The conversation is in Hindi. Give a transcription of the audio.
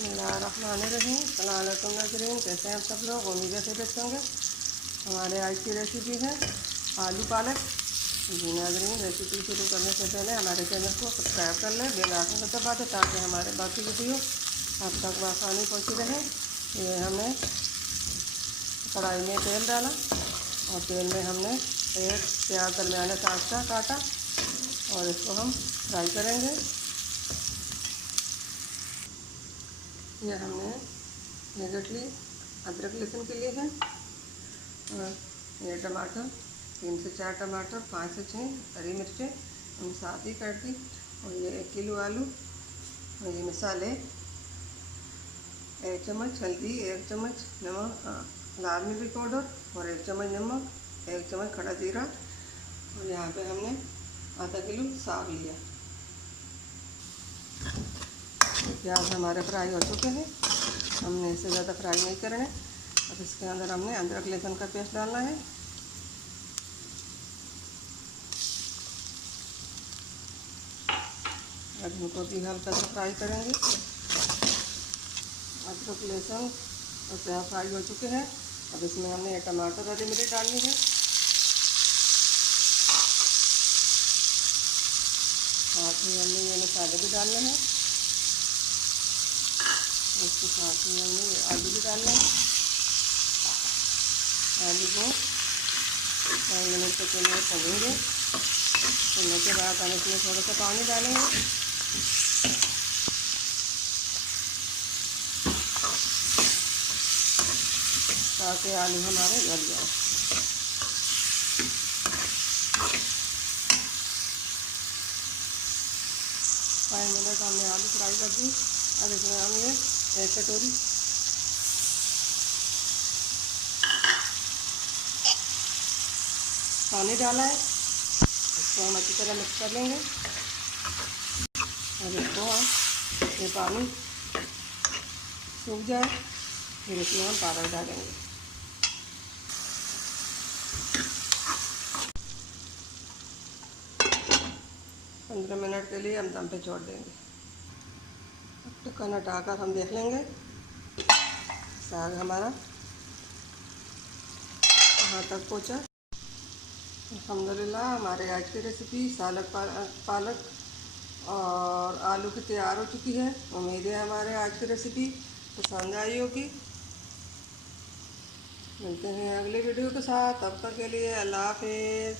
बिस्मिल्लाहिर्रहमानिर्रहीम। अस्सलाम वालेकुम नाज़रीन, कैसे हैं आप सब लोग? उम्मीद है खैरियत से होंगे। हमारे आज की रेसिपी है आलू पालक। जी नाज़रीन, रेसिपी शुरू करने से पहले हमारे चैनल को सब्सक्राइब कर लें, बेल आइकन को दबा दें ताकि हमारे बाकी वीडियो आप तक आसानी पहुँची रहे। ये हमने कढ़ाई में तेल डाला और तेल में हमने एक प्याज दरमियाने साइज का काटा और इसको हम फ्राई करेंगे। ये हमने ये गठली अदरक लहसुन के लिए है और ये टमाटर 3 से 4 टमाटर, 5 से 6 हरी मिर्चें हम साथ ही काट दी और ये 1 किलो आलू और ये मसाले 1 चम्मच हल्दी, 1 चम्मच नमक, लाल मिर्ची पाउडर और 1 चम्मच नमक, 1 चम्मच खड़ा जीरा और यहाँ पे हमने आधा किलो साग लिया। प्याज हमारे फ्राई हो चुके हैं, हमने इससे ज़्यादा फ्राई नहीं करने। अब इसके अंदर हमने अदरक लहसुन का पेस्ट डालना है। अब इनको भी हल्का सा फ्राई करेंगे। अदरक लहसुन और प्याज फ्राई हो चुके हैं। अब इसमें हमने टमाटर हरी मिर्ची डालनी है। साथ ही हमने ये मसाले भी डालने हैं। इसके साथ ही हमने आलू भी डालना है। आलू को 5 मिनट तक के लिए भूनेंगे। भूनने के बाद हम इसमें थोड़ा सा पानी डालेंगे। ताकि आलू हमारे गल जाए। पाँच मिनट हमने आलू फ्राई कर दी। अब इसमें हम ये 1 कटोरी पानी डाला है। इसको हम अच्छी तरह मिक्स कर लेंगे और इसको हम ये पानी सूख जाए फिर इसमें हम पालक डालेंगे। पंद्रह मिनट के लिए हम दम पे छोड़ देंगे। अब ढक्कन हटाकर हम देख लेंगे साग हमारा कहाँ तक पहुँचा। अल्हम्दुलिल्लाह हमारे आज की रेसिपी पालक और आलू की तैयार हो चुकी है। उम्मीद है हमारे आज की रेसिपी पसंद आई होगी। मिलते हैं अगले वीडियो के साथ, तब तक के लिए अल्लाह हाफिज़।